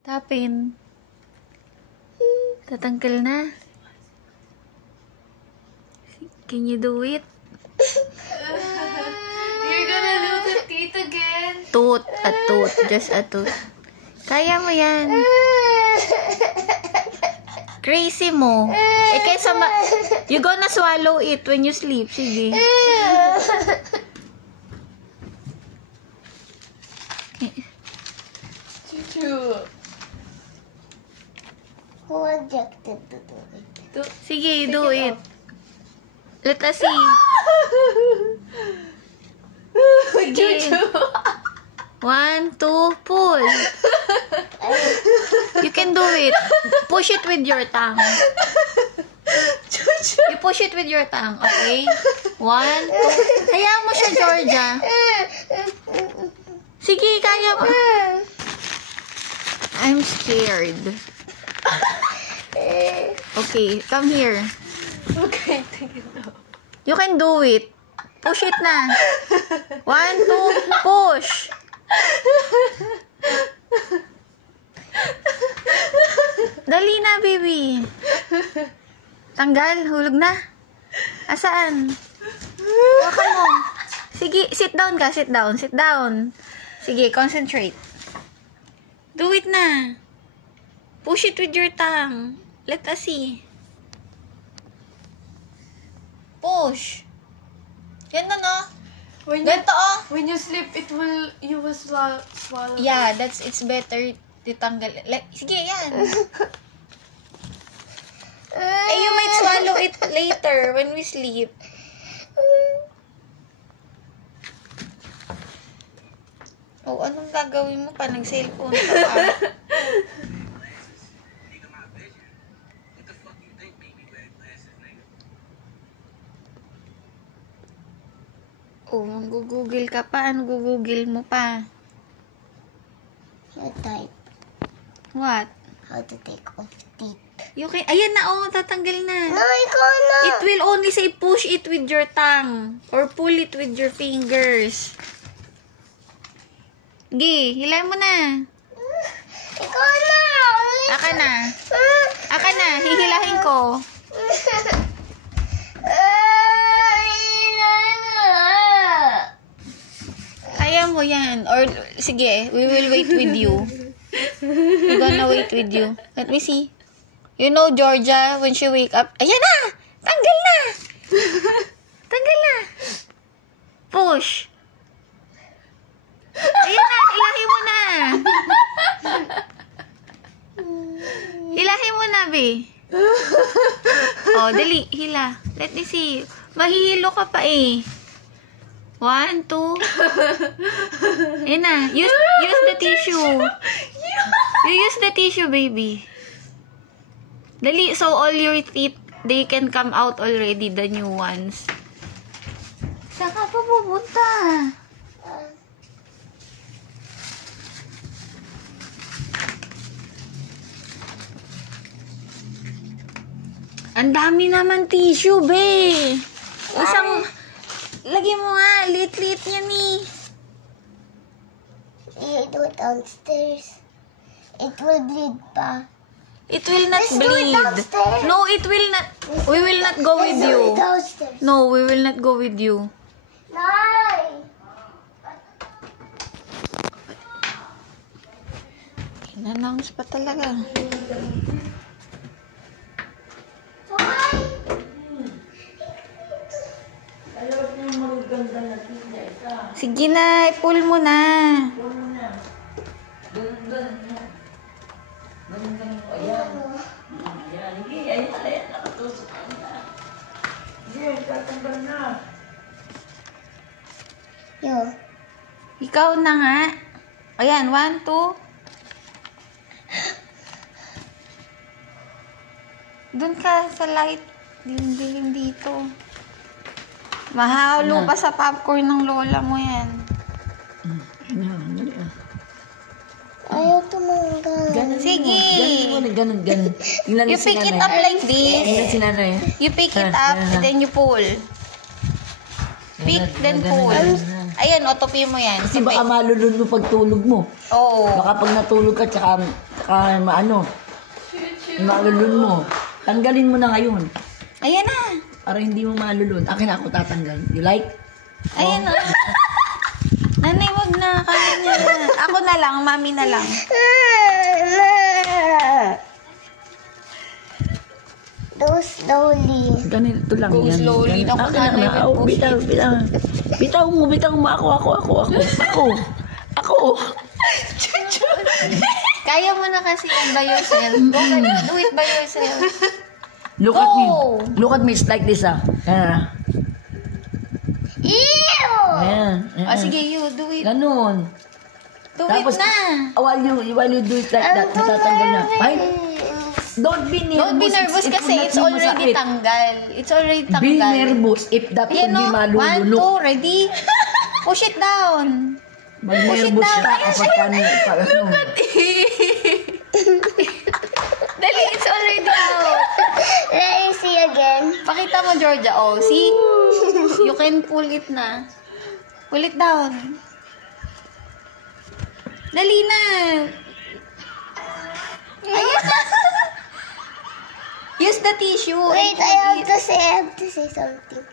Tapin. Tatanggal na. Can you do it? You're gonna do the teeth again? Tooth. A tooth. Just a tooth. Kaya mo yan. Crazy mo. Eh, kaysa you gonna swallow it when you sleep. Sige. Chuchu. Who objected to do it? Sige, do it. Let us see. Sige. 1, 2, pull. You can do it. Push it with your tongue. You push it with your tongue, okay? 1, 2. Hayaan mo siya, Georgia. Sige, kaya mo. I'm scared. Okay, come here. Okay, take it now. You can do it. Push it na. 1, 2, push. Dali na, baby. Tanggal, hulog na. Asaan? Hawakan mo. Sige, sit down ka, sit down, sit down. Sige, concentrate. Do it na. Push it with your tongue. Let us see. Push. Yan na, no? Ganito, oh. When you sleep, you will swallow. Yeah, it's better titanggal. Sige, yan. You might swallow it later when we sleep. Oh, anong gagawin mo pa? Nag-cellphone ka pa. Oh, mag-google ka pa. Ano google mo pa? You type What? how to take off teeth. You can, ayan na, oh, tatanggal na. No, ikaw na. It will only say push it with your tongue or pull it with your fingers. Gi, hilay mo na. Ikaw na. Aka na. Aka na, hihilahin ko. Kaya mo yan. Or, sige, we will wait with you. We're gonna wait with you. Let me see. You know, Georgia, when she wake up, ayan na! Tanggal na! Tanggal na! Push! Ayan na! Hilahin mo na! Hilahin mo na, be. Oh, dali. Hila. Let me see. Mahihilo ka pa eh. 1, 2. Ayan na. Use the tissue. You use the tissue, baby. Dali. So, all your teeth, they can come out already, the new ones. Saan ka pa pupunta? Ang dami naman tissue, be. Isang, lagi mo nga, lit-lit yan eh. You do it downstairs. It will bleed pa. It will not Let's do it bleed. downstairs. No, it will not. We will not go with Let's do you. it downstairs. No, we will not go with you. Nay! In-announce pa talaga. Sige na, i-pull mo na. Yo. Ikaw na nga. Ayan, 1, 2. Doon ka sa light. Dilim-dilim dito. Mahalo pa sa popcorn ng lola mo yan. Ayaw tumanggal. Sige. Ganun. You pick it up like Tingnan this. si nanay. You pick it up, and then you pull. Pick, then pull. Ayan, otopi mo yan. Kasi baka malulun mo pagtulog mo. Oo. Baka pag natulog ka, tsaka baka maano, malulun mo. Tanggalin mo na ngayon. Ayan na. Para hindi mo malulun. Akin ako tatanggal. You like? Ayan na. Nanay, wag na. Kaya niya na. Ako na lang, mami na lang. Do slowly. Ganito lang Go yan. slowly. Ganito. Naku, Akin nanay, na. Oh, push bitaw. Bitaw mo. Ako. Kaya mo na kasi yan by yourself. Do it by yourself. Look Go! at me. Look at me. It's like this, ah. Ayan. Ew! Ayan. O sige, you, do it. Ganun. Do it na. While you do it like that, matatanggal na. Ay, don't be nervous. Don't be nervous It kasi will not it's be already masakit. tanggal. It's already tanggal. Be nervous if that Yan will be o. 1, malulunok. 2, ready? Push it down. Mag-nervous Push it ka down. kapag ano. Dali, it's already out. Let me see again. Pakita mo, Georgia. Oh, see? You can pull it na. Pull it down. Dali na. Ayan. Use the tissue. Wait, I have to say something.